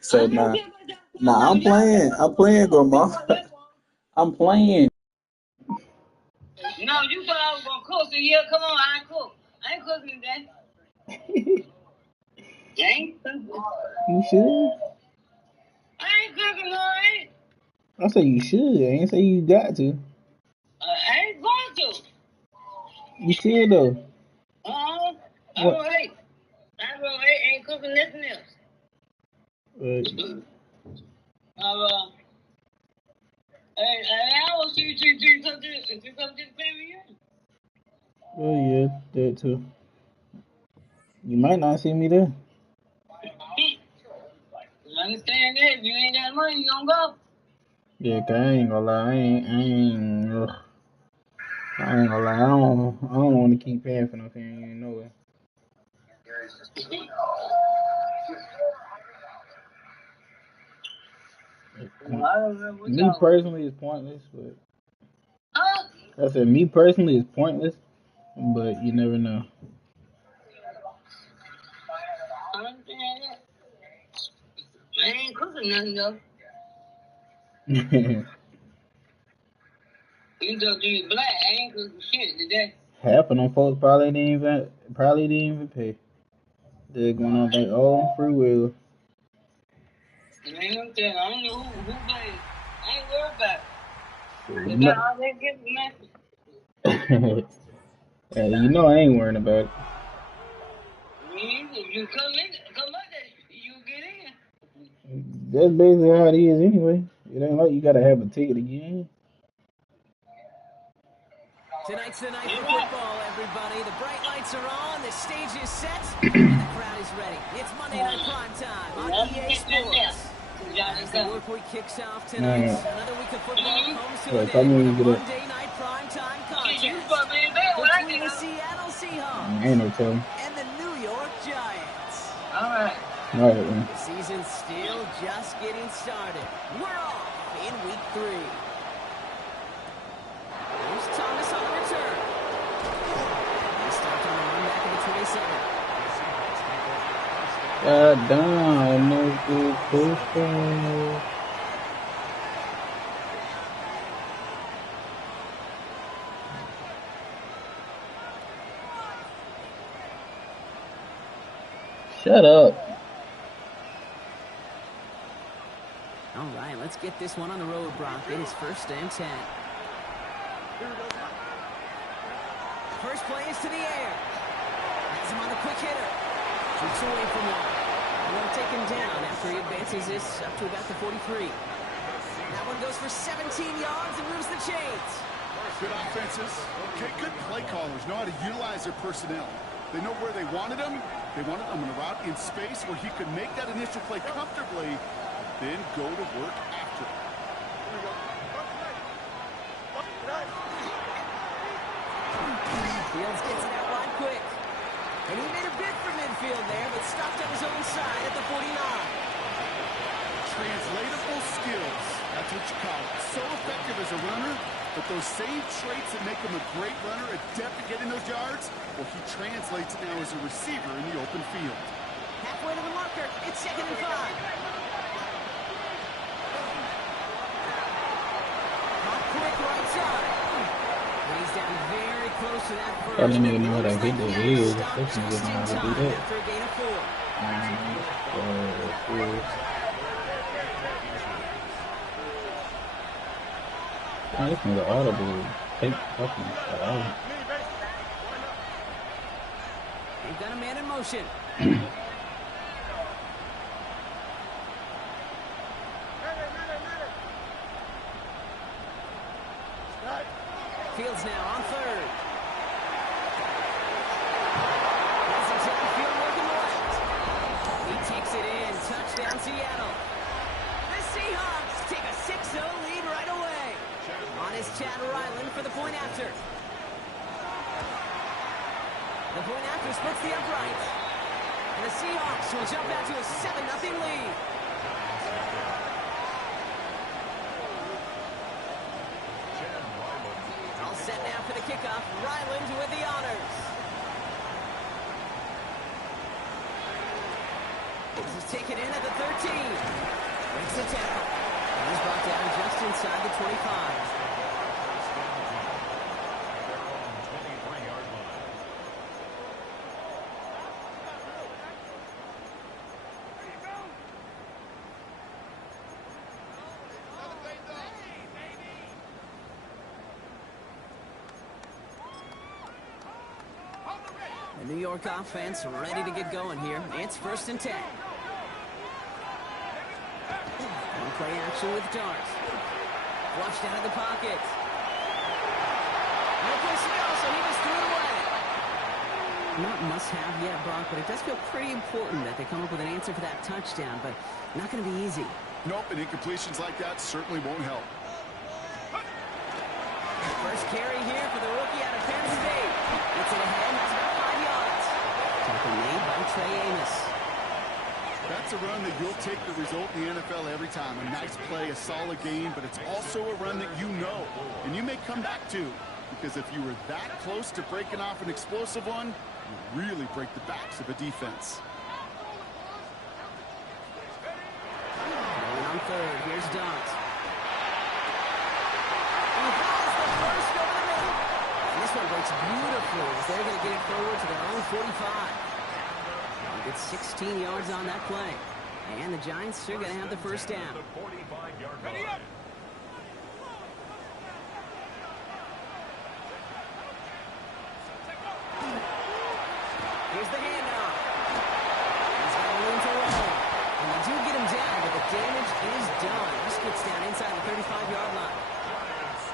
So nah, I'm playing. I'm playing, Grandma. I'm playing. No, you thought I was gonna cook, so yeah, come on, I cook. I ain't cooking today. I ain't cooking. You should. I ain't cooking, no, I ain't. I say you should. I ain't say you got to. I ain't going to. You should though. Uh-huh. I What? don't hate. I don't hate. Ain't cooking nothing else. And I will see you come to the family. Oh yeah, that too. You might not see me there. You understand that? If you ain't got money, you don't go. Yeah, 'cause I ain't gonna lie. I ain't gonna lie. I don't want to keep paying for nothing. You know it. Me personally, it's pointless. But I said me personally, it's pointless. But you never know. I understand that. I ain't cooking nothing though. You talk to you black, I ain't cooking shit today. Half of them folks probably didn't even pay. They're going on like, oh, free will. I don't know who paid. I ain't worried about it. So, Is that all they give me? you know I ain't worrying about it. If you come out there, you get in. That's basically how it is anyway. It ain't like you gotta have a ticket again. Tonight's the night for football, everybody. The bright lights are on, the stage is set, and the crowd is ready. It's Monday Night Prime Time on EA Sports. As the work week kicks off tonight, another week of football comes to an end with a Monday Night Prime Time contest between the Seattle Seahawks ain't no telling. and the New York Giants. All right. The season's still just getting started. We're off in week 3. Here's Thomas on the return. He starts on the run back in the 27. God damn, no good push. Shut up. All right, let's get this one on the road, Brock. It is 1st and 10. First play is to the air. Has him on the quick hitter. Shoots away from one. And they'll take him down after he advances this up to about the 43. That one goes for 17 yards and moves the chains. Good offenses. Okay, good play callers know how to utilize their personnel. They know where they wanted him. They wanted him in a route in space where he could make that initial play comfortably, then go to work after. Fields gets it out wide quick. And he made a bid for midfield there, but stopped on his own side at the 49. Translatable skills. That's what you call it. So effective as a runner, but those same traits that make him a great runner, adept at getting those yards, well, he translates it now as a receiver in the open field. Halfway to the marker. It's 2nd and 5. Hot quick right side. And he's down very close to that first. I didn't even know how to hit the head. Especially didn't know how to do that. After a gain of 4. I just need an audible. Take fucking They've got a man in motion. Fields now on 3rd. Field working left. He takes it in. Touchdown, Seattle. The Seahawks take a 6-0 lead right away. On is Chad Ryland for the point after. The point after splits the upright. And the Seahawks will jump out to a 7-0 lead. All set now for the kickoff. Ryland with the honors. This is taken in at the 13. the tackle. And he's brought down just inside the 25. The New York offense ready to get going here. It's 1st and 10. One play action with Darts. Flushed out of the pocket. No place to go, so he just threw it away. Not must-have yet, Brock, but it does feel pretty important that they come up with an answer for that touchdown, but not going to be easy. Nope, and incompletions like that certainly won't help. First carry here for the rookie out of Penn State. Gets it ahead, that's about 5 yards. Tackle made by Trey Amos. That's a run that you'll take the result in the NFL every time. A nice play, a solid game, but it's also a run that you know, and you may come back to. Because if you were that close to breaking off an explosive one, you really break the backs of a defense. Going on 3rd, here's Dot. He has the first over the middle. And this one breaks beautifully as they're going to get it forward to their own 45. He gets 16 yards on that play. And the Giants are going to have the first down. Ready up! Here's the handoff. He's got room to roll. And they do get him down, but the damage is done. This gets down inside the 35-yard line.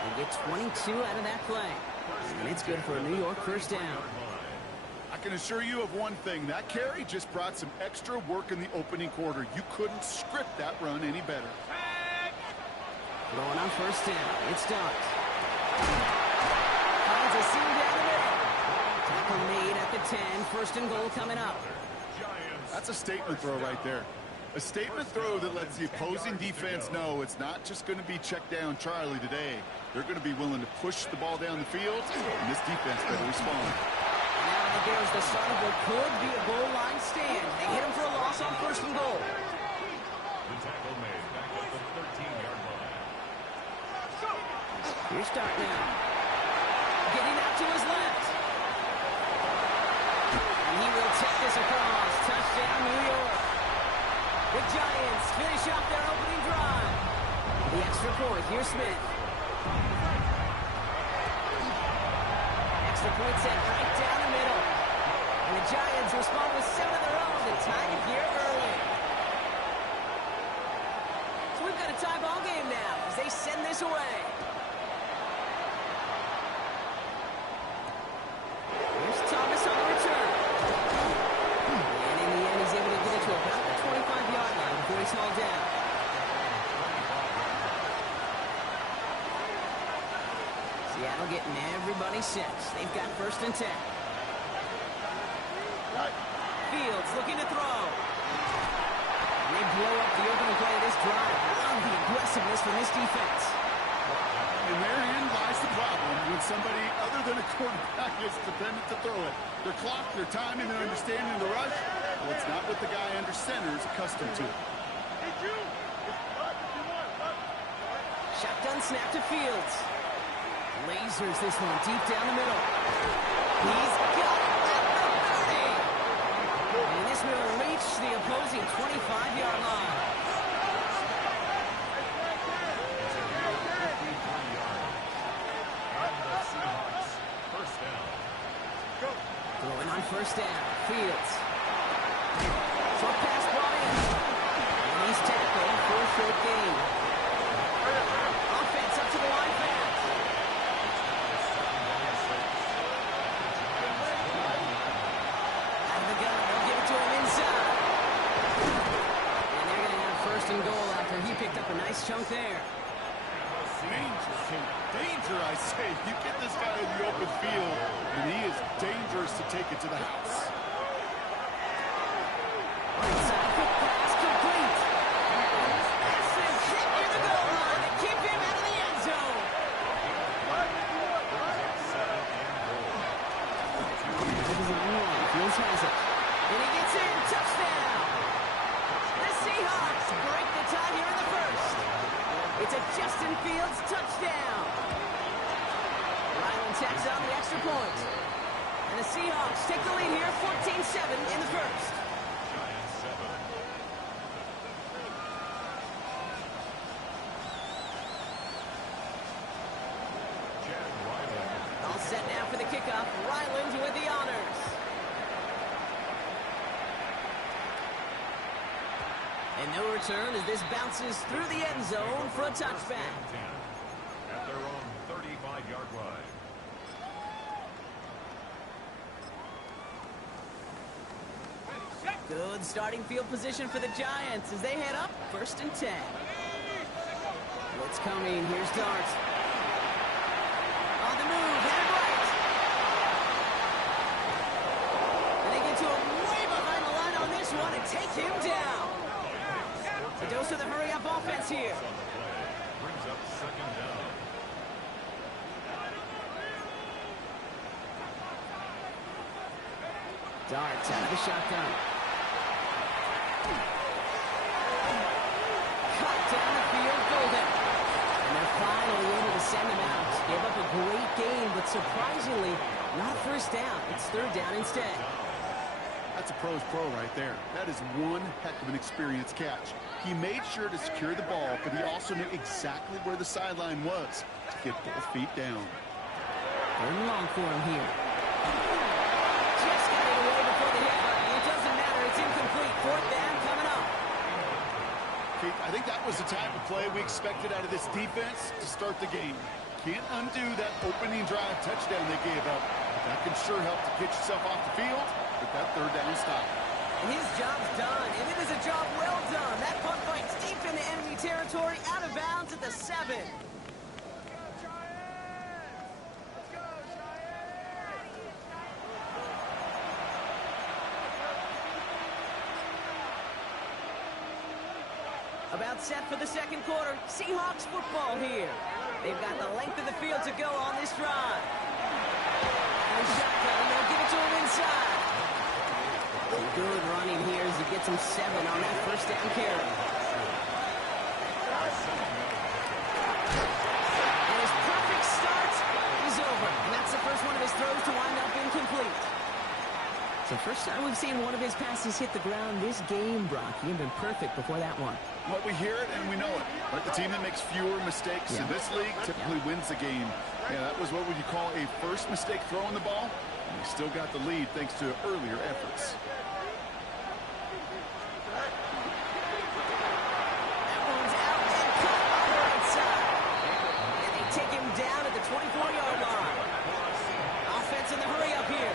They get 22 out of that play. And it's good for a New York first down. I can assure you of one thing. That carry just brought some extra work in the opening quarter. You couldn't script that run any better. Going on first down. It's Dart. Finds a seam down the middle. Tackle made at the 10. 1st and goal coming up. That's a statement throw right there. A statement throw that lets the opposing defense know it's not just going to be check down Charlie today. They're going to be willing to push the ball down the field, and this defense better respond. Now there's the start of what could be a goal line stand. They hit him for a loss on 1st and goal. The tackle made back at the 13-yard line. Here's Dart now. Getting out to his left. And he will take this across. Touchdown, New York. The Giants finish off their opening drive. The extra point. Here's Smith. Extra point set right down the middle. And the Giants respond with 7 of their own to tie it here early. So we've got a tie ball game now as they send this away. Here's Thomas on the return. And in the end, he's able to get it to about the 25-yard line before he's hauled down. Seattle getting everybody set. They've got 1st and 10. Fields looking to throw. And they blow up the opening play of this drive. Love the aggressiveness from this defense. And therein lies the problem when somebody other than a quarterback is dependent to throw it. Their clock, their timing, their understanding of the rush, well, it's not what the guy under center is accustomed to. Shotgun snap to Fields. Lasers this one deep down the middle. He's got it at the 30. And this will reach the opposing 25-yard line. Going on 1st down. Fields. Short pass brought in. And he's tackled for a short gain. Offense up to the line fast. Out of the gun. They'll give it to him inside. And they're going to have 1st and goal after he picked up a nice chunk there. Danger, Kate. Danger, I say. You get this guy in the open field, and he is dangerous to take it to the house. Inside, quick pass complete. Massive hit near the goal line to keep him out of the end zone. This is on one. Fields has it. And he gets in. Touchdown. The Seahawks break the tie here in the first. It's a Justin Fields touchdown. Ryland tacks on the extra point. And the Seahawks take the lead here, 14-7 in the first. All set now for the kickoff. Ryland with the honors. And no return as this bounces through the end zone for a touchback. At their own 35-yard line. Good starting field position for the Giants as they head up 1st and 10. What's coming? Here's Dart. On the move, headed right. And they get to him way behind the line on this one and take him down. A dose of the hurry-up offense here. Brings up 2nd down. Dart out of the shotgun. Cut down the field, Golden. And they're finally able to send him out. Gave up a great game, but surprisingly, not a first down. It's 3rd down instead. That's a pro's pro right there. That is one heck of an experienced catch. He made sure to secure the ball, but he also knew exactly where the sideline was to get both feet down. 3rd and long for him here. Just got it away before the hit button. It doesn't matter. It's incomplete. 4th down coming up. Kate, I think that was the type of play we expected out of this defense to start the game. Can't undo that opening drive touchdown they gave up. But that can sure help to get yourself off the field with that 3rd down stop. And his job's done, and it is a job well done. That punt fight's deep in the enemy territory, out of bounds at the 7. About set for the 2nd quarter. Seahawks football here. They've got the length of the field to go on this drive. And a shotgun, and they'll give it to him inside. Good running here as he gets him 7 on that 1st down carry. And his perfect start is over. And that's the first one of his throws to wind up incomplete. So first time we've seen one of his passes hit the ground this game, Brock. He had been perfect before that one. Well, we hear it and we know it. But the team that makes fewer mistakes in this league typically wins the game. Yeah, that was what would you call a first mistake throwing the ball. And he still got the lead thanks to earlier efforts. That one's out and cut on the right side. And they take him down at the 24-yard line. Offense in the hurry up here.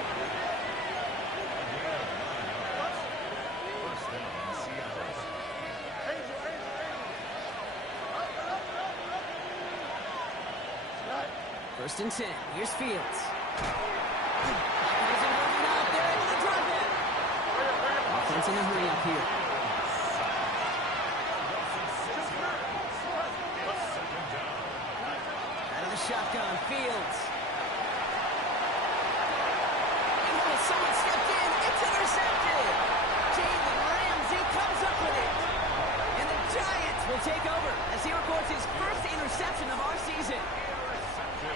First and 10. Here's Fields. Isn't working out. They're able to drive it. Offense in the hurry up here. Out of the shotgun, Fields. Oh, someone stepped in. It's intercepted. Jalen Ramsey comes up with it. And the Giants will take over as he records his first interception of our season.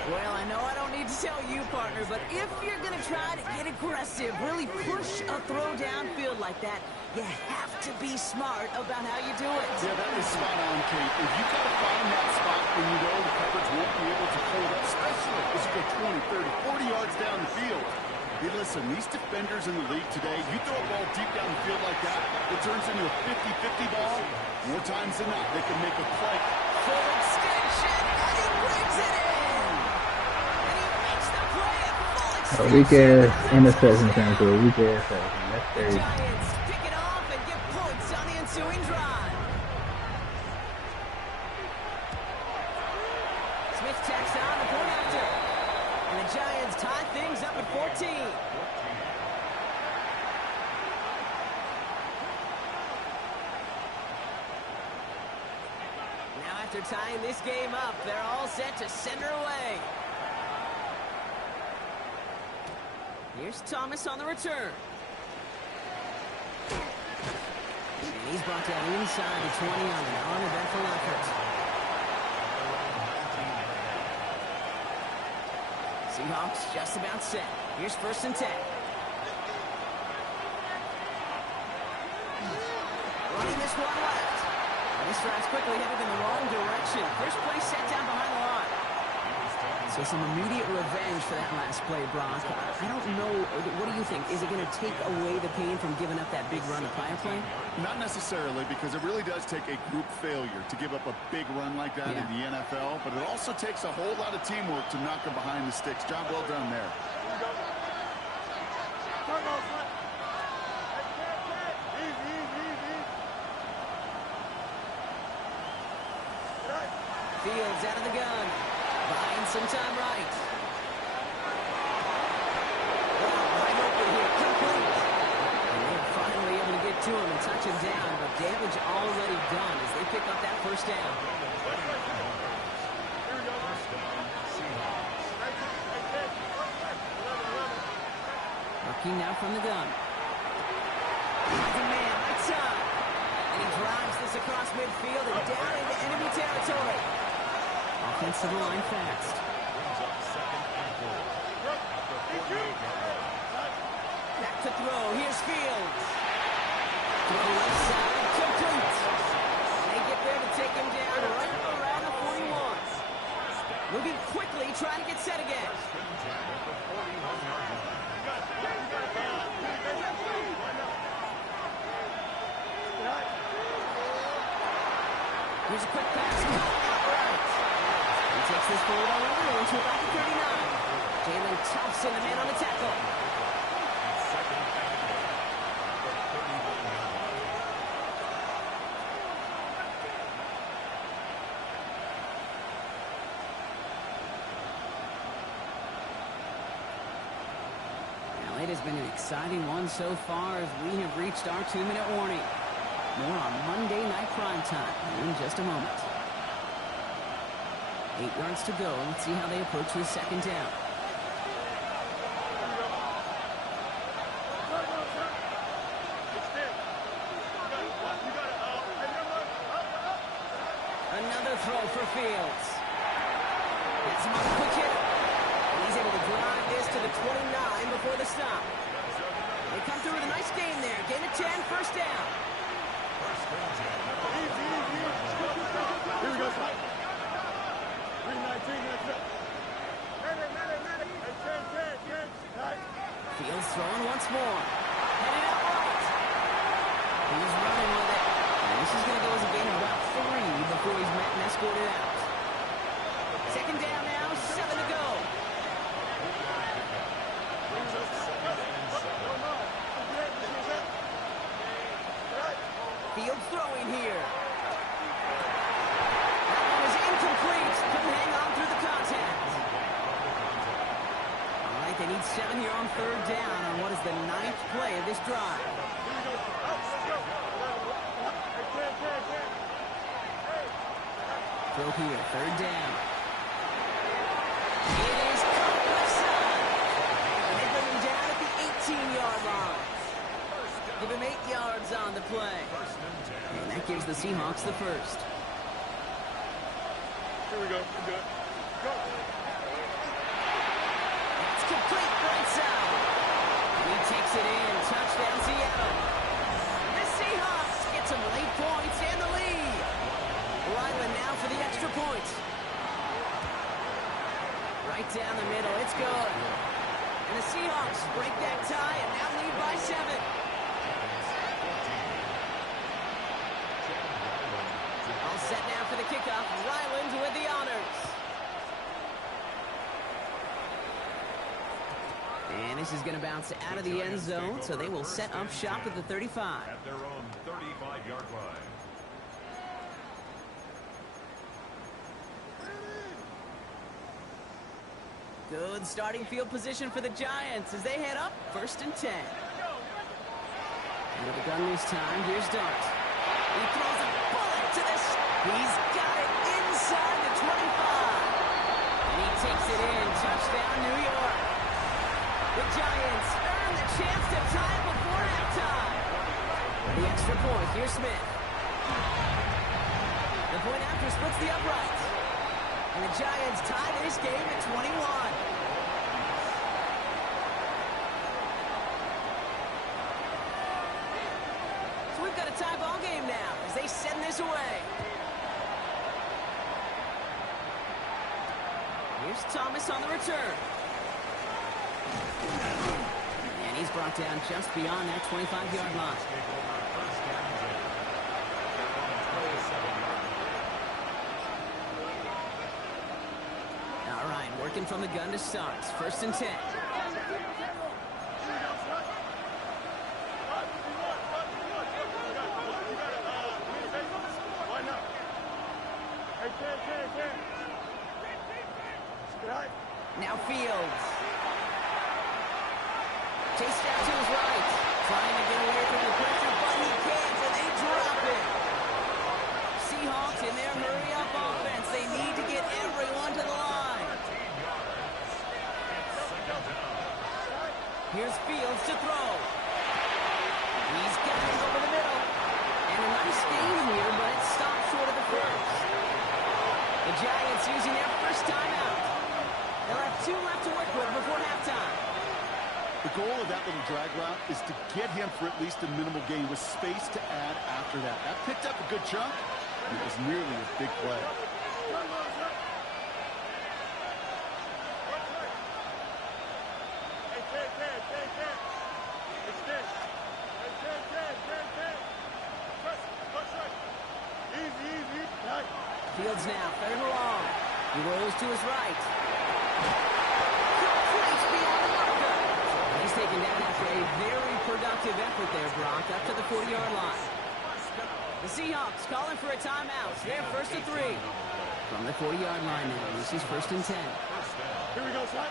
Well, I know I don't need to tell you, partner, but if you're going to try to get aggressive, really push a throw downfield like that, you have to be smart about how you do it. Yeah, that is spot on, Kate. If you've got to find that spot when you know the coverage won't be able to hold up, especially as you go 20, 30, 40 yards down the field. Hey, listen, these defenders in the league today, you throw a ball deep down the field like that, it turns into a 50-50 ball. More times than not, they can make a play. Full extension, and he brings it in. A weak ass interception came to a weak ass second. That's crazy. Giants pick it off and get points on the ensuing drive. Smith tacks on the point after. And the Giants tie things up at 14. Now after tying this game up, they're all set to send her away. Here's Thomas on the return. And he's brought down inside the 20 on an uneventful effort. Seahawks just about set. Here's 1st and 10. Running this one left. And this drive's quickly headed in the wrong direction. First play set down behind the line. So some immediate revenge for that last play, Brock. I don't know. What do you think? Is it going to take away the pain from giving up that big run the prior play? Not necessarily, because it really does take a group failure to give up a big run like that in the NFL. But it also takes a whole lot of teamwork to knock them behind the sticks. Job well done there. Fields out of the gun. Buying some time right. Wide open here. Complete. And they're finally able to get to him and touch him down. But damage already done as they pick up that 1st down. Rookie now from the gun. He's a man. Right side. And he drives this across midfield and down into enemy territory. Offensive line fast. Back to throw. Here's Fields. Throw left side. Complete. They get there to take him down right around the 41. Moving quickly, trying to get set again. Here's a quick pass. He takes this forward all over into about the 39. Jalen Thompson, the man on the tackle. Now, it has been an exciting one so far as we have reached our 2-minute warning. More on Monday Night Primetime in just a moment. 8 yards to go. Let's see how they approach this 2nd down. Another throw for Fields. That's him on the quick hit. And he's able to drive this to the 29 before the stop. They come through with a nice gain there. Gain of 10, 1st down. Here we go, son. 319, that's it. Fields throwing once more. Headed out right. He's running with it. And this is going to go as a gain of about 3 before he's met and escorted out. 2nd down now, 7 to go. Fields throwing here. That one is incomplete. Couldn't hang on through the contact. All right, they need 7 here on 3rd down on what is the 9th play of this drive. Throw here, 3rd down. It is caught left side. And they bring him down at the 18-yard line. Give him 8 yards on the play. And that gives the Seahawks the 1st. Here we go. We're good. Go. It's complete right side. He takes it in. Touchdown, Seattle. The Seahawks get some late points and the lead. Ryland now for the extra point. Right down the middle. It's good. And the Seahawks break that tie and now lead by 7. All set now for the kickoff. Ryland with the honors. And this is going to bounce out of the end zone, so they will set up shop at the 35. At their own 35-yard line. Good starting field position for the Giants as they head up 1st and 10. Out of the gun this time, here's Dart. He throws a bullet to this. He's got it inside the 25. And he takes it in. Touchdown, New York. The Giants earn the chance to tie it before halftime. The extra point, here's Smith. The point after splits the uprights. And the Giants tie this game at 21. Here's Thomas on the return. And he's brought down just beyond that 25-yard line. All right, working from the gun to start. First and 10. Now Fields. Chased out to his right. Trying to get away from the pressure, but he can't, and they drop it. Seahawks in their hurry-up offense. They need to get everyone to the line. Here's Fields to throw. He's got it over the middle. And a nice gain here, but it stopped short of the first. The Giants using their first timeout. They'll have 2 left to work with before halftime. The goal of that little drag route is to get him for at least a minimal gain with space to add after that. That picked up a good chunk, and it was nearly a big play. Fields now, 3rd and long. He rolls to his right. Complete beyond the marker. He's taken down after a very productive effort there, Brock, up to the 40-yard line. The Seahawks calling for a timeout. They're 1st and 3. From the 40-yard line now, this is 1st and 10. Here we go, son.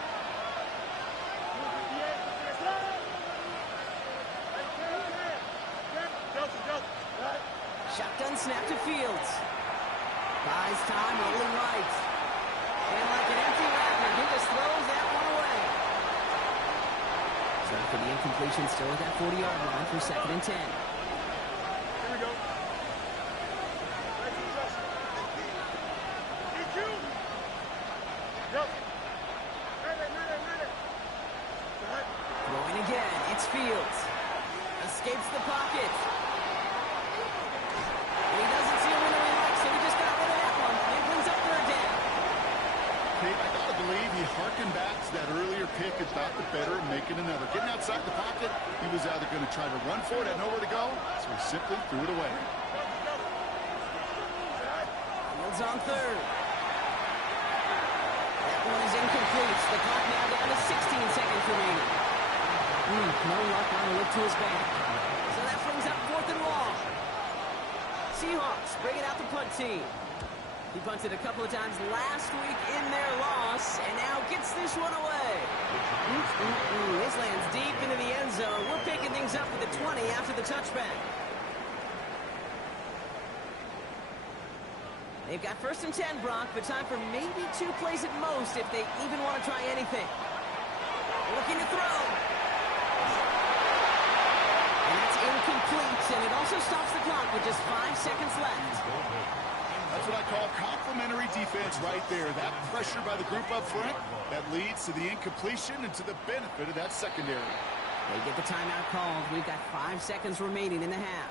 Shotgun snap to Fields. Buys time, rolling right. And like an empty rattler, he just throws that one away. So after the incompletion, still at that 40-yard line for 2nd and 10. Here we go. Throwing again, it's Fields. Escapes the pocket. He doesn't see a winner he likes, so he just got rid of that one. It brings up 3rd down. Hey, I gotta believe he harkened back to that earlier pick and thought the better of making another. Getting outside the pocket, he was either going to try to run for it, had nowhere to go, so he simply threw it away. Fields on 3rd. That one is incomplete. The clock now down to 16 seconds remaining. No luck on a look to his back. So that brings up 4th and long. Seahawks bringing out the punt team. He punted a couple of times last week in their loss, and now gets this one away. This lands deep into the end zone. We're picking things up with the 20 after the touchback. They've got 1st and 10, Brock, but time for maybe 2 plays at most if they even want to try anything. Looking to throw. And that's incomplete, and it also stops the clock with just 5 seconds left. That's what I call complimentary defense right there. That pressure by the group up front, that leads to the incompletion and to the benefit of that secondary. They get the timeout called. We've got 5 seconds remaining in the half.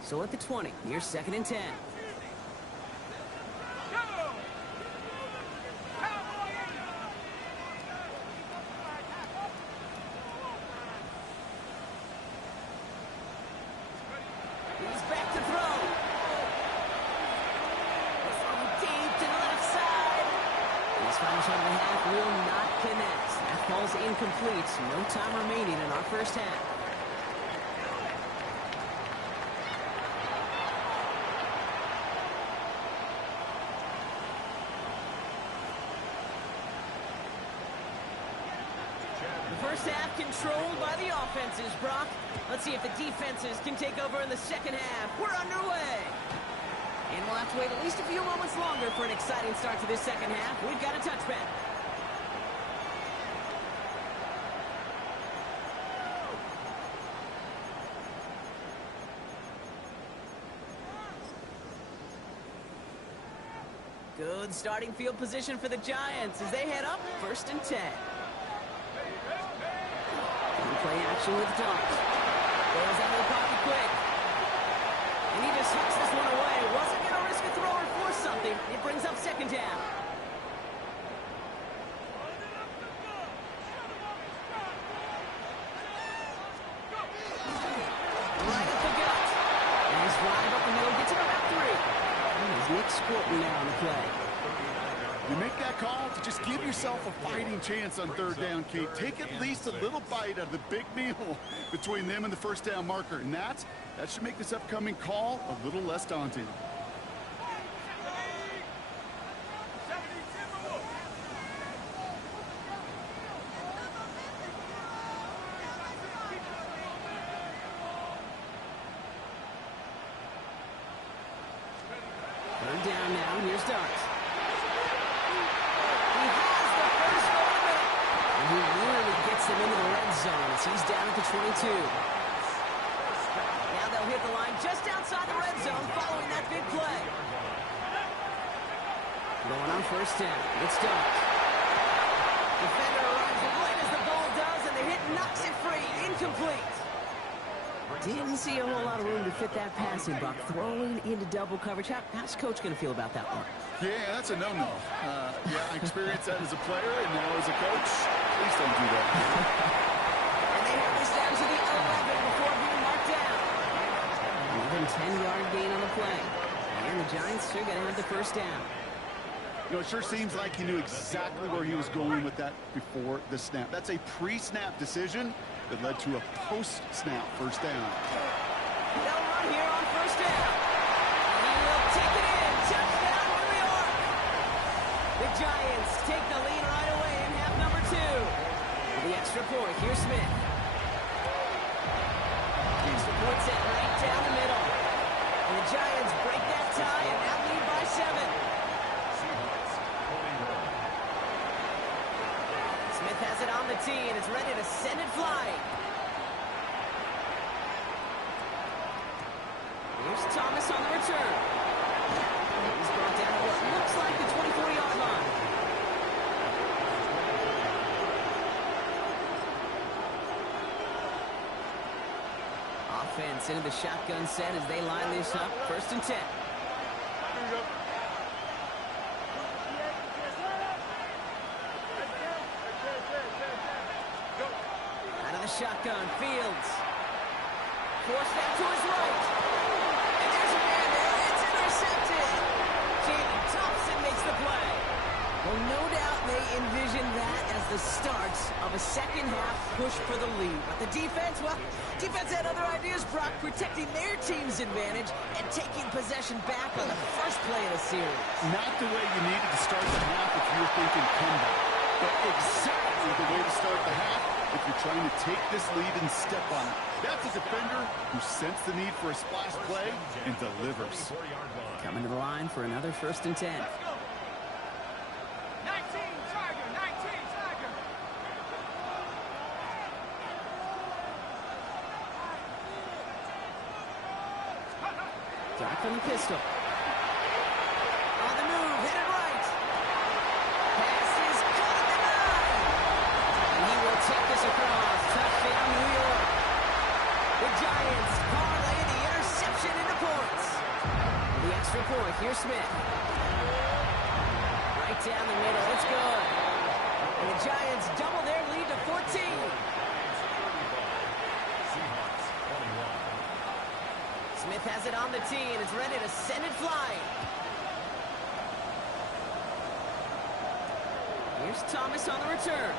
So at the 20, here's 2nd and 10. He's back to throw. Throw deep to the left side. This final shot of the half will not connect. That ball's incomplete. No time remaining in our first half. First half controlled by the offenses, Brock. Let's see if the defenses can take over in the second half. We're underway. And we'll have to wait at least a few moments longer for an exciting start to this second half. We've got a touchback. Good starting field position for the Giants as they head up 1st and 10. Play action with Dart. Goes out of the pocket quick. And he just hooks this one away. Wasn't going to risk a throw or force something. It brings up 2nd down. Right up the gut. Nice drive up the middle. Gets him about 3. And there's Nick Squirtin now on the play. You make that call to just give yourself a fighting chance on 3rd down, Kate. Take at least a little bite out of the big meal between them and the 1st down marker. And that should make this upcoming call a little less daunting. Third down now. Here's Dart. He really gets them into the red zone as he's down at the 22. Now they'll hit the line just outside the red zone following that big play. Going on 1st down. It's Dart. Defender arrives right as the ball does, and the hit knocks it free. Incomplete. Didn't see a whole lot of room to fit that passing, Buck. Throwing into double coverage. How's Coach going to feel about that one? Yeah, that's a no-no. Yeah, I experienced that as a player, and now as a coach, please don't do that. And they have this down to the 11 before being marked down. More than 10-yard gain on the play. And the Giants sure going to have the 1st down. You know, it sure seems like he knew exactly where he was going with that before the snap. That's a pre-snap decision that led to a post-snap 1st down. They'll run here on 1st down. He will take it in. Touchdown, New York. The Giants take the lead right away in half number 2. For the extra point, here's Smith. Extra point set right down the middle. And the Giants break that tie and now lead by 7. Smith has it on the tee and it's ready to send it flying. Here's Thomas on the return. He's brought down to what looks like the 24-yard line. Offense into the shotgun set as they line this up. 1st and 10. Out of the shotgun, Fields. Forced that to his right. And there's a man there. It's intercepted. Jamie Thompson makes the play. Well, no doubt they envisioned that as the start of a second-half push for the lead. But the defense, well, defense had other ideas, Brock, protecting their team's advantage and taking possession back on the first play of the series. Not the way you needed to start the half if you were thinking comeback, but exactly the way to start the half if you're trying to take this lead and step on it. That's a defender who sensed the need for a splash play and delivers. Coming to the line for another 1st and 10. 19 Tiger. Dart from the pistol. On the move, hit it right. Pass is caught at the 9. And he will take this across. Touchdown, New York. The Giants parlay the interception into points. For the extra point, here's Smith. Right down the middle, it's good. And the Giants double their lead to 14. Smith has it on the tee, and it's ready to send it flying. Here's Thomas on the return.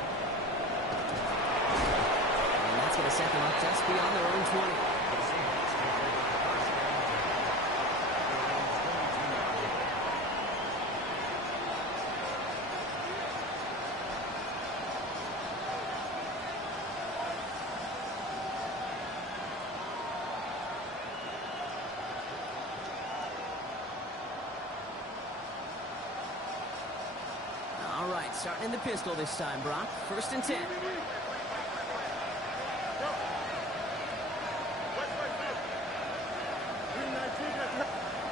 And that's going to set them up just beyond their own 20. All right, starting in the pistol this time, Brock. 1st and 10.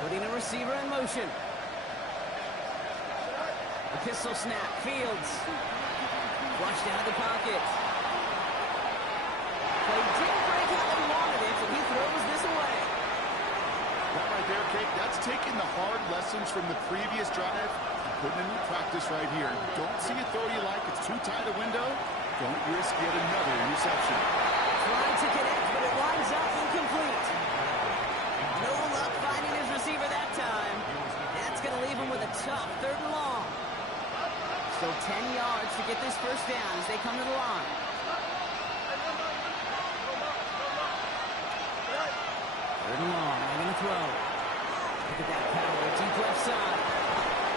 Putting a receiver in motion. A pistol snap. Fields. Flushed out of the pocket. They didn't break how they wanted it, so he throws this away. That right there, Kate, that's taking the hard lessons from the previous drive and putting into practice right here. Don't see a throw you like. It's too tight a window. Don't risk yet another interception. Trying to connect, but it winds up incomplete. No luck finding his receiver that time. That's going to leave him with a tough 3rd and long. So 10 yards to get this first down as they come to the line. Third and long, they're going to throw. Look at that power, deep left side.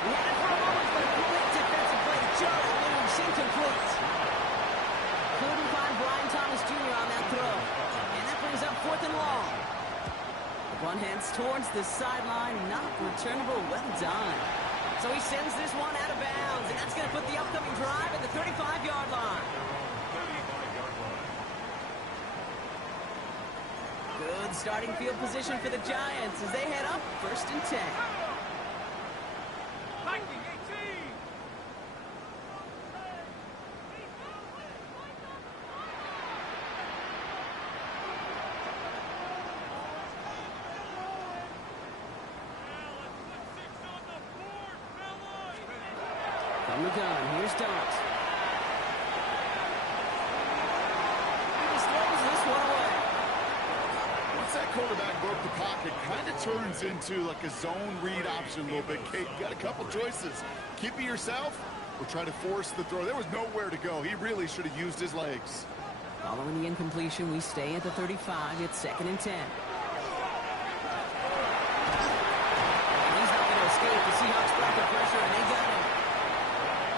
He had it for a moment, but a great defensive play. Just moves incomplete. Couldn't find Brian Thomas Jr. on that throw. And that brings up 4th and long. The one heads towards the sideline, not returnable, well done. So he sends this one out of bounds, and that's going to put the upcoming drive at the 35-yard line. Good starting field position for the Giants as they head up 1st and 10. Viking 18. From the gun, here's Dot. He just throws this one away. Once that quarterback broke the pocket, kind of turns into like a zone read option a little bit. Kate, you got a couple choices. Keep it yourself or try to force the throw. There was nowhere to go. He really should have used his legs. Following the incompletion, we stay at the 35. It's 2nd and 10. And he's not going to escape. The Seahawks brought the pressure, and they got him.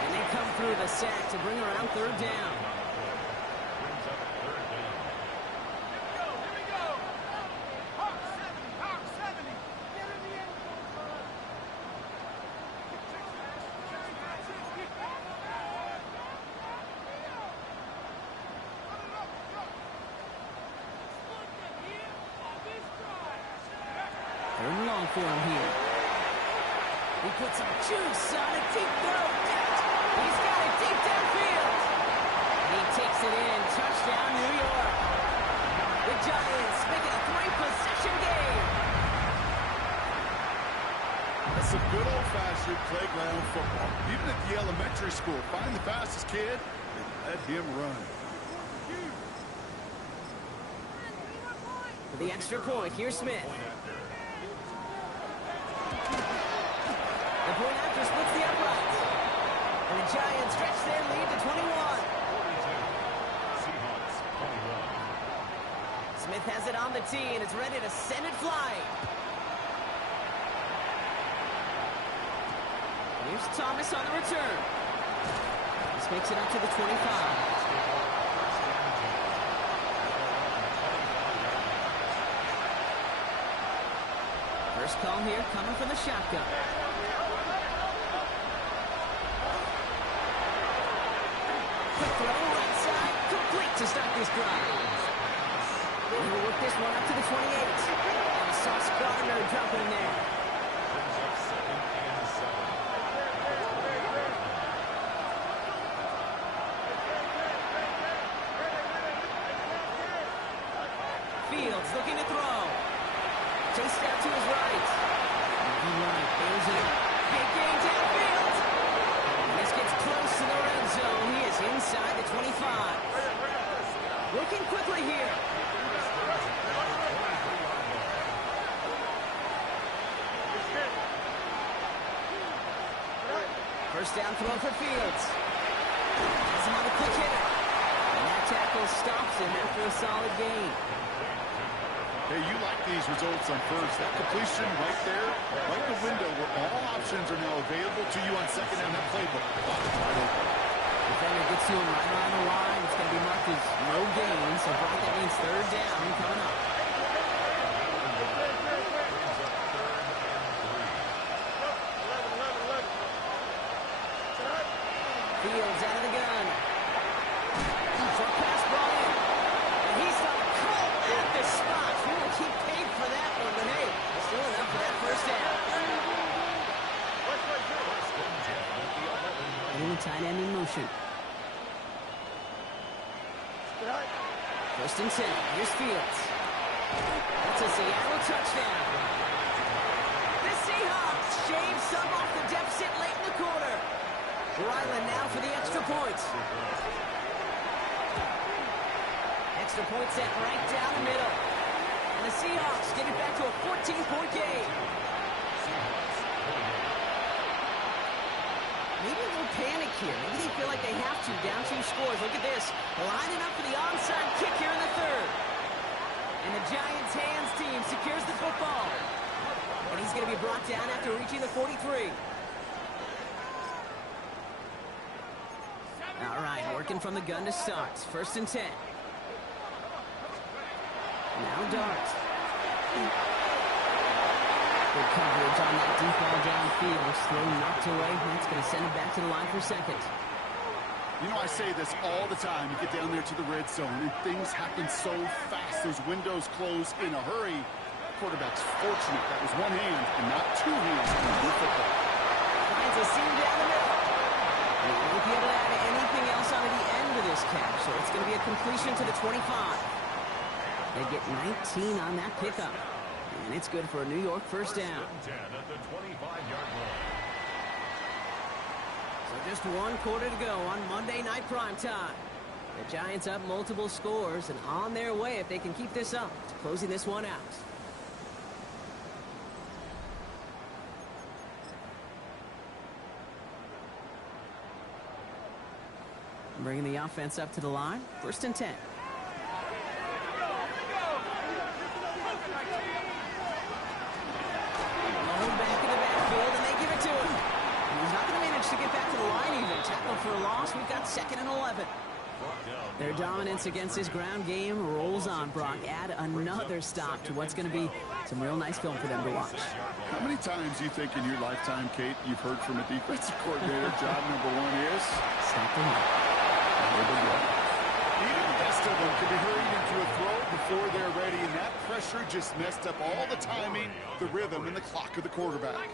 And they come through the sack to bring around 3rd down. Here we go. Hawk 70. Hawk 70. Get in the end Third and long for him here. He puts some juice on a deep throw. He's got it deep downfield. And he takes it in. Touchdown, New York. The Giants make it a 3-possession game. That's some good old-fashioned playground football. Even at the elementary school, find the fastest kid and let him run. For the extra point, here's Smith. The point after splits the uprights. And the Giants stretch their lead to 21. Seahawks 21. Smith has it on the tee, and it's ready to send it flying. Here's Thomas on the return. This makes it up to the 25. First call here coming from the shotgun. Quick throw, right side, complete to start this drive. He will work this one up to the 28. And Sauce Gardner dropping in there. Brings up 2nd and 7. Fields looking to throw. Chased out to his right. Right, there's it. Big gain downfield. And this gets close to the red zone. He is inside the 25. Looking quickly here. First down throw for Fields. Has him on a quick hitter. And that tackle stops him after a solid gain. Hey, you like these results on first. That completion right there, like the window where all options are now available to you on second down. That playbook. Defender gets to him right around the line. It's going to be marked as no gain. So Brock, that means 3rd down coming up. Fields out of the gun. Short pass ball in. And he's got a call at the spot. We will keep paid for that one, but hey, still enough for that first down. Getting the tight end in motion. First and 10. Here's Fields. That's a Seattle touchdown. The Seahawks shave some off the deficit late in the quarter. Ryland now for the extra point. Extra point set right down the middle. And the Seahawks get it back to a 14-point game. Maybe a little panic here. Maybe they feel like they have to. Down 2 scores. Look at this. Lining up for the onside kick here in the third. And the Giants' hands team secures the football. And he's going to be brought down after reaching the 43. All right, working from the gun to start. First and 10. Now Dart. Good coverage on that deep ball downfield. Throw knocked away. That's going to send it back to the line for second. You know, I say this all the time. You get down there to the red zone, and things happen so fast. Those windows close in a hurry. Quarterback's fortunate. That was one hand and not 2 hands on the football. Finds a seam down the middle. They won't be able to add anything else onto the end of this catch, so it's going to be a completion to the 25. They get 19 on that pickup. And it's good for a New York first down. At the 25-yard line. So just 1 quarter to go on Monday Night Primetime. The Giants up multiple scores and on their way, if they can keep this up, to closing this one out. Bringing the offense up to the line. First and 10. To get back to the line even. Tackle for a loss. We've got 2nd and 11. Their dominance against this ground game rolls on, Brock. Add another stop to what's going to be some real nice film for them to watch. How many times do you think in your lifetime, Kate, you've heard from a defensive coordinator, job number 1 is? Stop the run. Even the best of them can be hurried into a throw before they're ready, and that pressure just messed up all the timing, the rhythm, and the clock of the quarterback.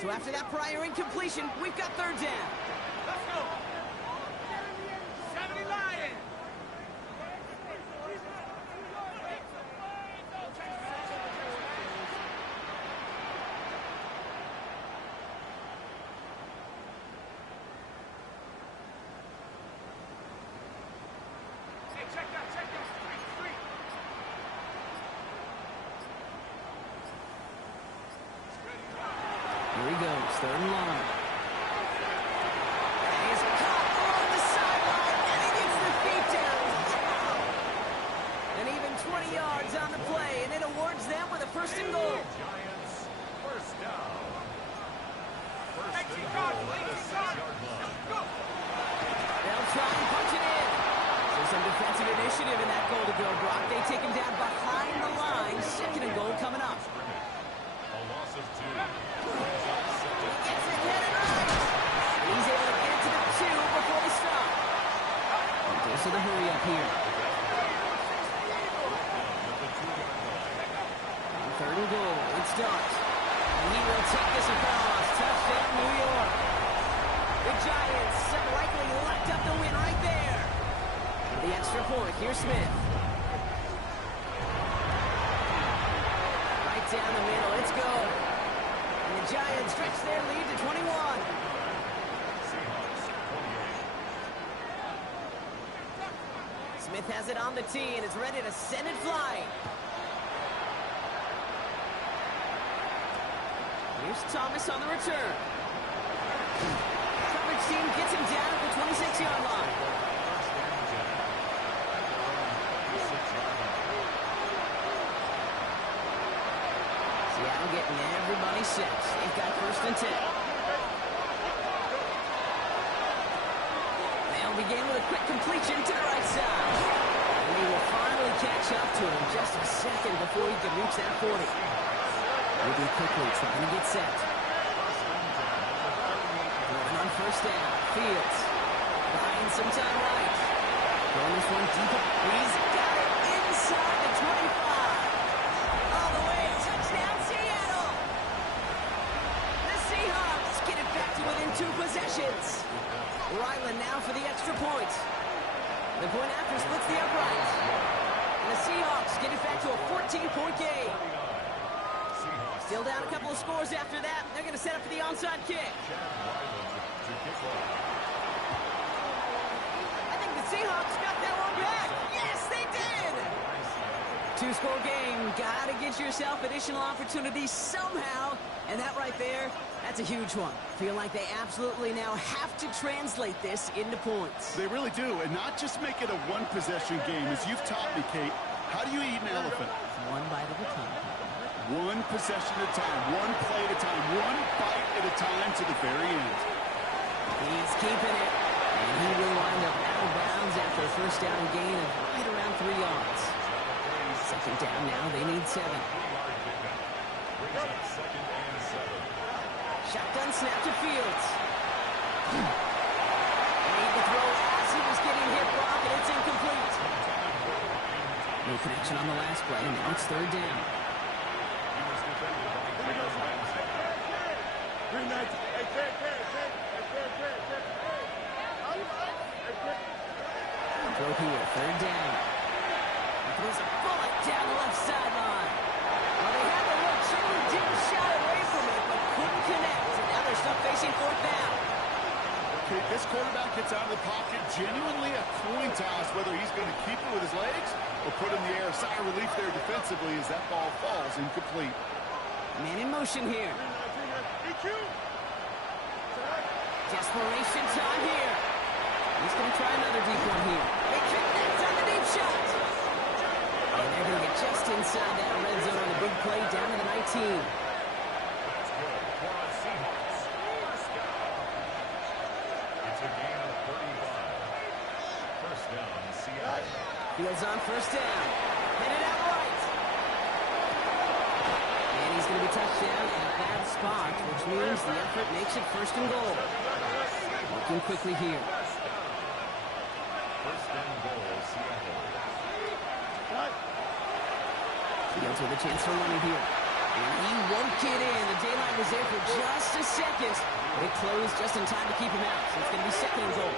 So after that prior incompletion, we've got 3rd down. Let's go. 70 Lions. Hey, check that. Street. Here he goes, 3rd and long. He's caught along the sideline, and he gets the feet down. And even 20 yards on the play, and it awards them with a 1st and goal. Giants, first down. First 18 and yards, goal at the 6-yard line. Go. They'll try and punch it in. So some defensive initiative in that goal to go, Brock. They take him down behind the line. 2nd and goal coming up. A loss of 2. Gets it headed right. He's able to get it to the 2 before they stop. And goes to the hurry up here. On 3rd and goal, it's Dart. And he will take this across. Touchdown, New York. The Giants have likely locked up the win right there. For the extra point, here's Smith. Right down the middle, let's go. And the Giants stretch their lead to 21. Smith has it on the tee and is ready to send it flying. Here's Thomas on the return. Coverage team gets him down at the 26-yard line. Seattle getting everybody set. They've got 1st and 10. They'll begin with a quick completion to the right side. And he will finally catch up to him just a second before he can reach that 40. Moving quickly, trying to get set. Going on 1st down. Fields. Buying some time right. Throwing this one deep. He's got it inside the 25. All the way. Touchdown, Seattle. The Seahawks get it back to within 2 possessions. Ryland now for the extra point. The point after splits the upright. And the Seahawks get it back to a 14-point game. Still down a couple of scores after that. They're going to set up for the onside kick. I think the Seahawks got that one back. Yes, they did. 2-score game. Got to get yourself additional opportunities somehow. And that right there, that's a huge one. Feel like they absolutely now have to translate this into points. They really do, and not just make it a one-possession game. As you've taught me, Kate, how do you eat an elephant? One bite at a time. One possession at a time, one play at a time, one bite at a time to the very end. He's keeping it, and he will wind up out of bounds after a first down gain of right around 3 yards. Second down now, they need 7. Shotgun snap to Fields. Made the throw as he was getting hit, Brock, and it's incomplete. No connection on the last play, and now it's 3rd down. Throw here, 3rd down. He throws a bullet down the left sideline. Well, they had the look, certainly didn't shy away from it, but couldn't connect. And now they're stuck facing 4th down. Okay, this quarterback gets out of the pocket, genuinely a coin toss whether he's going to keep it with his legs or put it in the air. Sigh of relief there defensively as that ball falls incomplete. Man in motion here. Desperation time here. He's going to try another deep one here. They connect on the deep shot. And they're going to get just inside that red zone on the big play down to the 19. It's a gain of 35. First down, Seattle. Fields on first down. Headed out right. And he's going to be touched down at that spot, which means the effort makes it 1st and goal. Looking quickly here. First and goal, Seattle. Fields with a chance for running here. And he won't get in. The daylight was there for just a second. But it closed just in time to keep him out. So it's going to be 2nd and goal.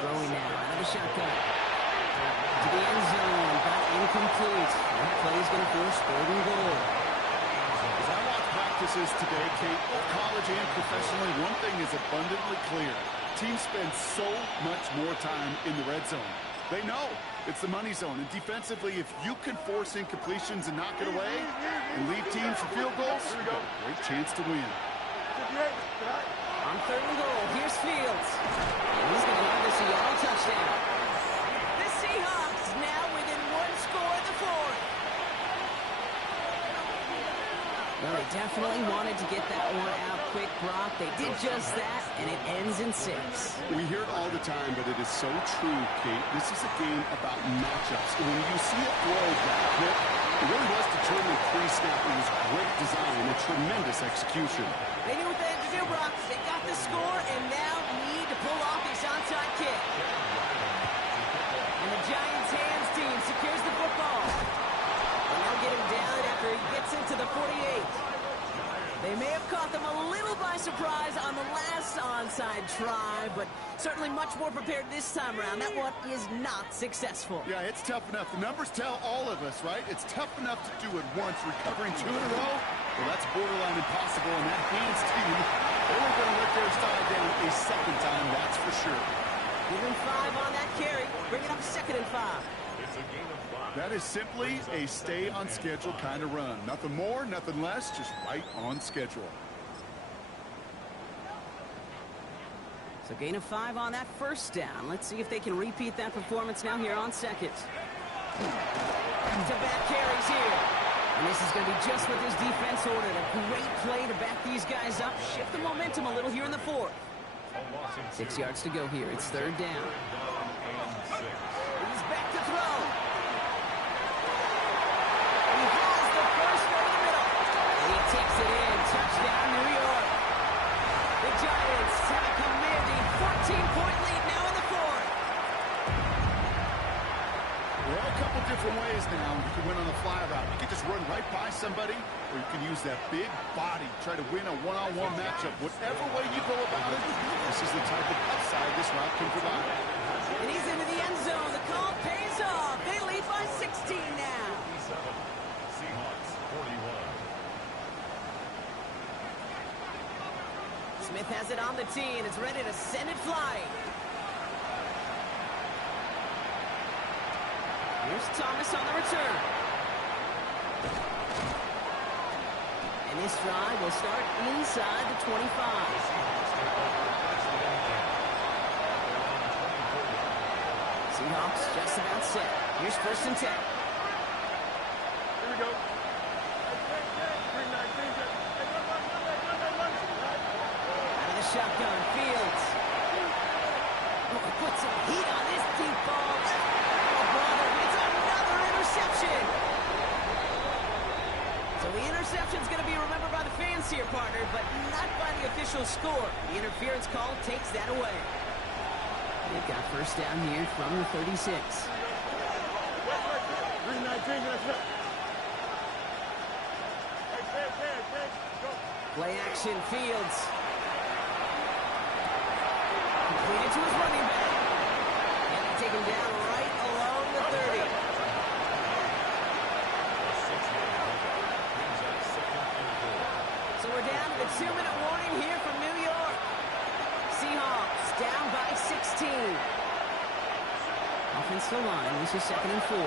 Throwing now out of the shotgun. To the end zone, but incomplete. That play is going to force 3rd and goal. As I watch practices today, Kate, both college and professionally, one thing is abundantly clear. Teams spend so much more time in the red zone. They know it's the money zone. And defensively, if you can force incompletions and knock it away and leave teams for field goals, you got a great chance to win. On 3rd and goal, here's Fields. And he's going to have the Seattle touchdown. The Seahawks now within 1 score at the 4th. Well, they definitely wanted to get that one out quick, Brock. They did just that, and it ends in 6. We hear it all the time, but it is so true, Kate. This is a game about matchups. And when you see a throw that quick, it really was determined pre-snap. It was great design and tremendous execution. They knew what they had to do, Brock. They got the score and now need to pull off this onside kick. And the Giants' hands team secures the football. And they'll get him down after he gets into the 48. They may have caught them a little by surprise on the last onside try, but certainly much more prepared this time around. That one is not successful. Yeah, it's tough enough. The numbers tell all of us, right? It's tough enough to do it once. Recovering 2 in a row, well, that's borderline impossible. And that Haynes team, they weren't going to let theirs die down a 2nd time, that's for sure. Give him 5 on that carry. Bring it up 2nd and 5. It's a gain of 5. That is simply a stay-on-schedule kind of run. Nothing more, nothing less, just right on schedule. So gain of 5 on that first down. Let's see if they can repeat that performance now here on 2nd. Back-to-back carries here. And this is going to be just what this defense ordered. A great play to back these guys up. Shift the momentum a little here in the 4th. 6 yards to go here. It's 3rd down. He's back to throw. He has the first over the middle. And he takes it in. Touchdown, New York. The Giants have a commanding 14-point lead now in the 4th. There are a couple different ways now you can win on the fly route. You can just run right by somebody, or you can use that big body, try to win a one-on-one matchup. Whatever way you go about it, this is the type of upside this route can provide. And he's into the end zone. The call pays off. They lead by 16 now. Seahawks 41. Smith has it on the tee, and it's ready to send it flying. Here's Thomas on the return. And this drive will start inside the 25. Seahawks just about set. Here's 1st and 10. Here we go. Out of the shotgun, Fields. Oh, put some heat on this deep ball. Oh, brother, it's another interception. So the interception's going to be remembered by the fans here, partner, but not by the official score. The interference call takes that away. They've got 1st down here from the 36. 3-19, let's go. Play action, Fields. Completed to his running back. And they take him down right along the 30. So we're down to the 2-minute warning here from New York. Seahawks down by 16. Offensive line, this is 2nd and 4.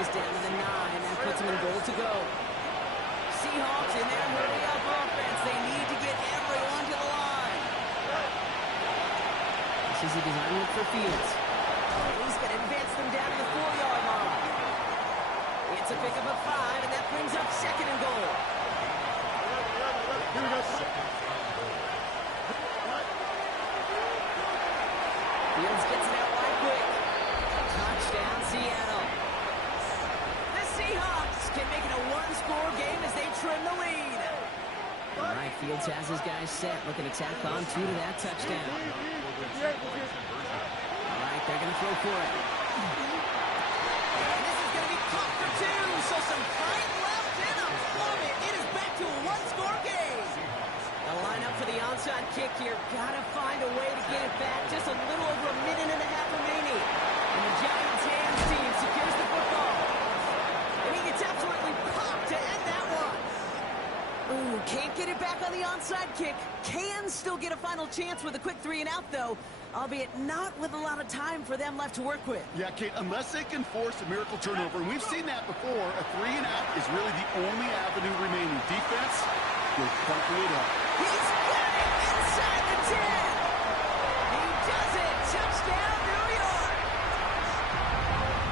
Down to the 9, and that puts them in goal to go. Seahawks in their hurry-up offense. They need to get everyone to the line. This is a design look for Fields. He's going to advance them down to the 4-yard line. It's a pickup of 5, and that brings up 2nd and goal. Here we go. Fields gets it out right quick. Touchdown, Seattle. Seahawks can make it a one-score game as they trim the lead. All right, Fields has his guys set, looking to tack on 2 to that touchdown. All right, they're going to throw for it. And this is going to be caught for 2, so some fight left in them. Love it. It is back to a one-score game. They'll line up for the onside kick here. Got to find a way to get it back. Just a little over a minute and a half remaining. And the Giants' hands team secures the football. And he gets absolutely popped to end that one. Ooh, can't get it back on the onside kick. Can still get a final chance with a quick 3-and-out, though, albeit not with a lot of time for them left to work with. Yeah, Kate, unless they can force a miracle turnover, and we've seen that before, a 3-and-out is really the only avenue remaining. Defense will buckle it up. He's got it inside the 10. He does it. Touchdown, New York.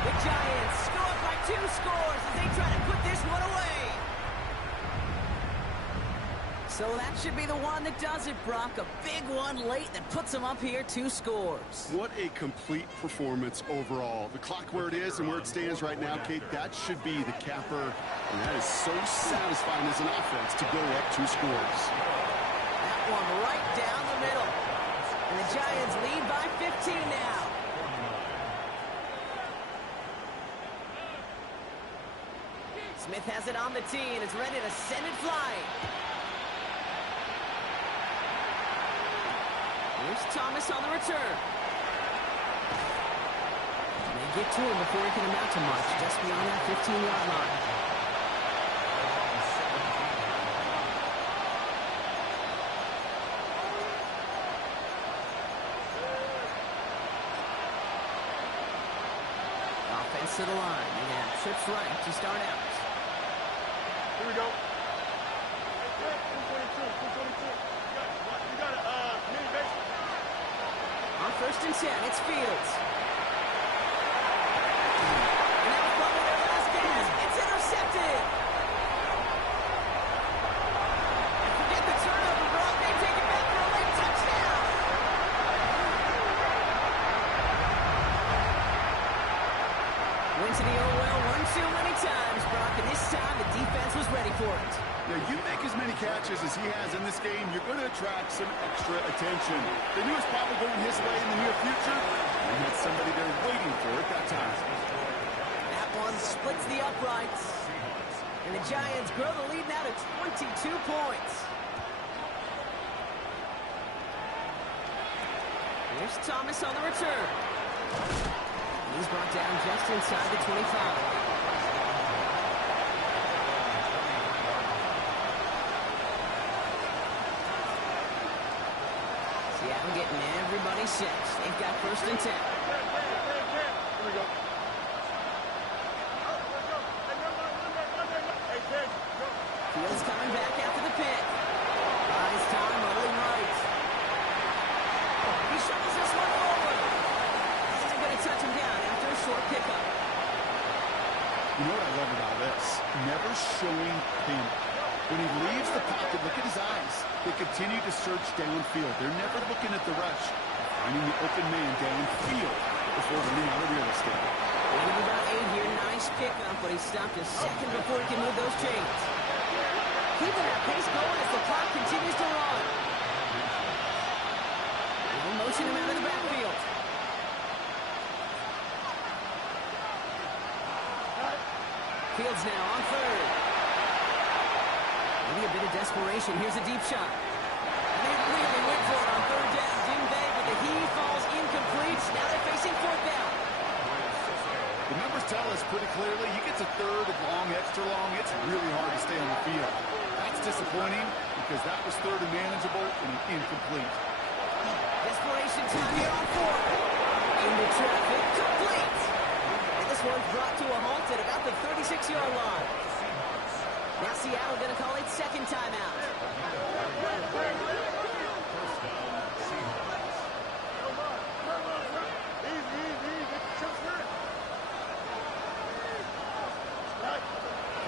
The Giants score by 2 scores as they try to put this one away. So that should be the one that does it, Brock. A big one late that puts them up here 2 scores. What a complete performance overall. The clock where it is and where it stands right now, Kate, that should be the capper. And that is so satisfying as an offense to go up 2 scores. That one right down the middle. And the Giants lead by 15 now. Smith has it on the tee and is ready to send it flying. Here's Thomas on the return. They get to him before he can amount to much, just beyond that 15-yard line. Offense to the line, and trips right to start out. Here we go. 222. You got a mini base. On 1st and 10, it's Fields. And that was probably their last gas. It's intercepted. And forget the turnover, Brock. They take it back for a late touchdown. Went to the oh well one too many times, Brock, and this time the defense was ready for it. Yeah, you make as many catches as he has in this game, you're going to attract some extra attention. They knew it was probably going his way in the near future. They had somebody there waiting for it that time. That one splits the uprights. And the Giants grow the lead now to 22 points. Here's Thomas on the return. He's brought down just inside the 25. Seattle getting everybody set. They've got 1st and 10. Here we go. Fields coming back after the pick. Buys time, rolling right. He shovels this one forward. And they're going to touch him down after a short pickup. You know what I love about this? Never showing panic. When he leaves the pocket, look at his eyes. They continue to search downfield. They're never looking at the rush. Finding the open man downfield before running out of real estate. Leading about 8 here. Nice pickup, but he stopped a second before he can move those chains. Keeping that pace going as the clock continues to run. They'll motion him out of the backfield. Fields now on 3rd. Maybe a bit of desperation. Here's a deep shot. And they really went for it on 3rd down, didn't they? But the heave falls incomplete. Now they're facing 4th down. The numbers tell us pretty clearly, you get to 3rd and long, extra long, it's really hard to stay on the field. That's disappointing because that was 3rd and manageable and incomplete. Desperation time here on 4th. Into traffic, complete. And this one's brought to a halt at about the 36-yard line. Now Seattle going to call it 2nd timeout.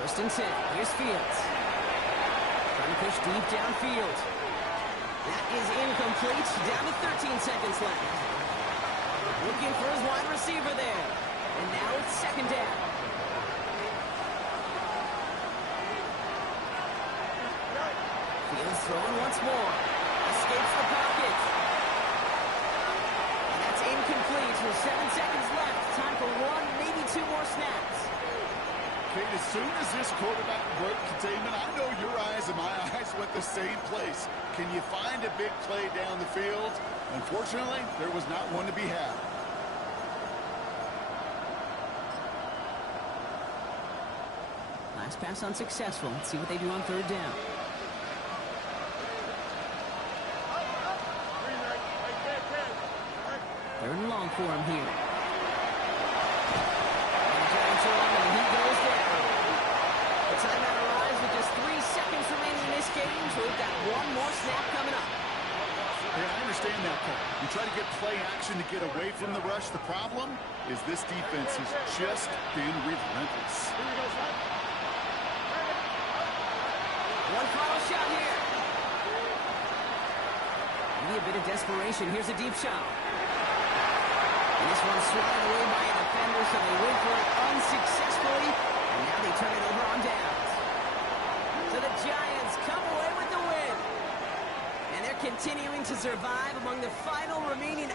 First and 10. Here's Fields. Trying to push deep downfield. That is incomplete. Down to 13 seconds left. Looking for his wide receiver there. And now it's 2nd down. Fields throwing once more. Escapes the pocket. And that's incomplete with 7 seconds left. Time for 1, maybe 2 more snaps. Kate, as soon as this quarterback broke containment, I know your eyes and my eyes went the same place. Can you find a big play down the field? Unfortunately, there was not one to be had. Last pass unsuccessful. Let's see what they do on 3rd down. 3rd and long for him here. And he goes down. The timeout arrives with just 3 seconds remaining in this game, so we've got 1 more snap coming up. Hey, I understand that, Cole. You try to get play action to get away from the rush. The problem is this defense has just been relentless. One final shot here. Maybe a bit of desperation. Here's a deep shot. And this one's swatted away by a defender, so they went for it unsuccessfully. And now they turn it over on downs. So the Giants come away with the win. And they're continuing to survive among the final remaining